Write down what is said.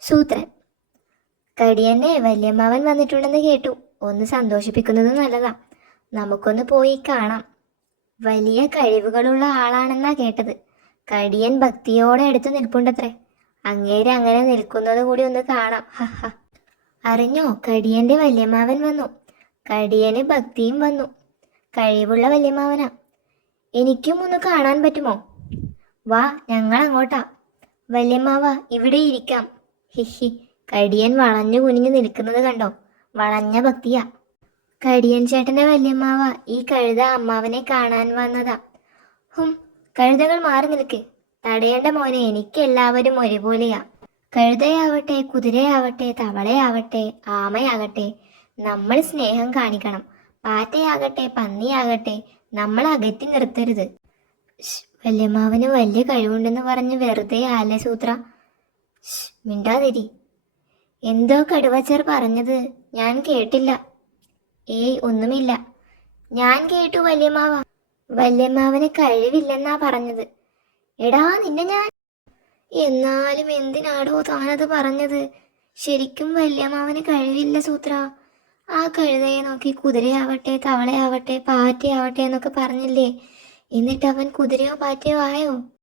സൂത്രൻ. കടിയന്റെ വല്യമ്മാവൻ വന്നിട്ടുണ്ടെന്ന് കേട്ടു. ഒന്ന് സന്തോഷിപ്പിക്കുന്നത് നല്ലതാ. നമുക്കൊന്ന് പോയി കാണാം. വലിയ കഴിവുകളുള്ള ആളാണെന്നാ കേട്ടത്. കടിയൻ ഭക്തിയോടെ അടുത്ത് നിൽപ്പുണ്ടത്രേ. അങ്ങേര് അങ്ങനെ നിൽക്കുന്നത് കൂടി ഒന്ന് കാണാം. ഹഹ. അറിഞ്ഞോ, കടിയന്റെ വല്യമ്മാവൻ വന്നു. കടിയന് ഭക്തിയും വന്നു. കഴിവുള്ള വല്യമ്മാവനാ. എനിക്കും ഒന്ന് കാണാൻ പറ്റുമോ? വാ, ഞങ്ങൾ അങ്ങോട്ടാ. വല്യമ്മാവ, ഇവിടെ ഇരിക്കാം. ഹിഹി. കടിയൻ വളഞ്ഞു കുനിഞ്ഞു നിൽക്കുന്നത് കണ്ടോ? വളഞ്ഞ ഭക്തിയാ. കടിയൻ ചേട്ടന്റെ വല്യമ്മാവ, ഈ കഴുത അമ്മാവനെ കാണാൻ വന്നതാ. ഹും, കഴുതകൾ മാറി നിൽക്ക്. തടയേണ്ട മോനെ, എനിക്ക് എല്ലാവരും ഒരുപോലെയാ. കഴുതയാവട്ടെ, കുതിരയാവട്ടെ, തവളയാവട്ടെ, ആമയാകട്ടെ, നമ്മൾ സ്നേഹം കാണിക്കണം. പാറ്റയാകട്ടെ, പന്നിയാകട്ടെ, നമ്മൾ അകറ്റി നിർത്തരുത്. വല്യമ്മാവന് വലിയ കഴിവുണ്ടെന്ന് പറഞ്ഞ് വെറുതെ ആല്ലേ സൂത്ര? മിണ്ടാതിരി. എന്തോ കടുവച്ചർ പറഞ്ഞത് ഞാൻ കേട്ടില്ല. ഏയ്, ഒന്നുമില്ല. ഞാൻ കേട്ടു വല്യമ്മാവ. വല്യമ്മാവന് കഴിവില്ലെന്നാ പറഞ്ഞത്. എടാ, നിന്നെ ഞാൻ... എന്നാലും എന്തിനാടോ താനത് പറഞ്ഞത്? ശരിക്കും വല്യമ്മാവന് കഴിവില്ല സൂത്ര. ആ കഴുതയെ നോക്കി കുതിരയാവട്ടെ, തവളയാവട്ടെ, പാറ്റയാവട്ടെ എന്നൊക്കെ പറഞ്ഞില്ലേ? എന്നിട്ട് അവൻ കുതിരയോ പാറ്റയോ ആയോ?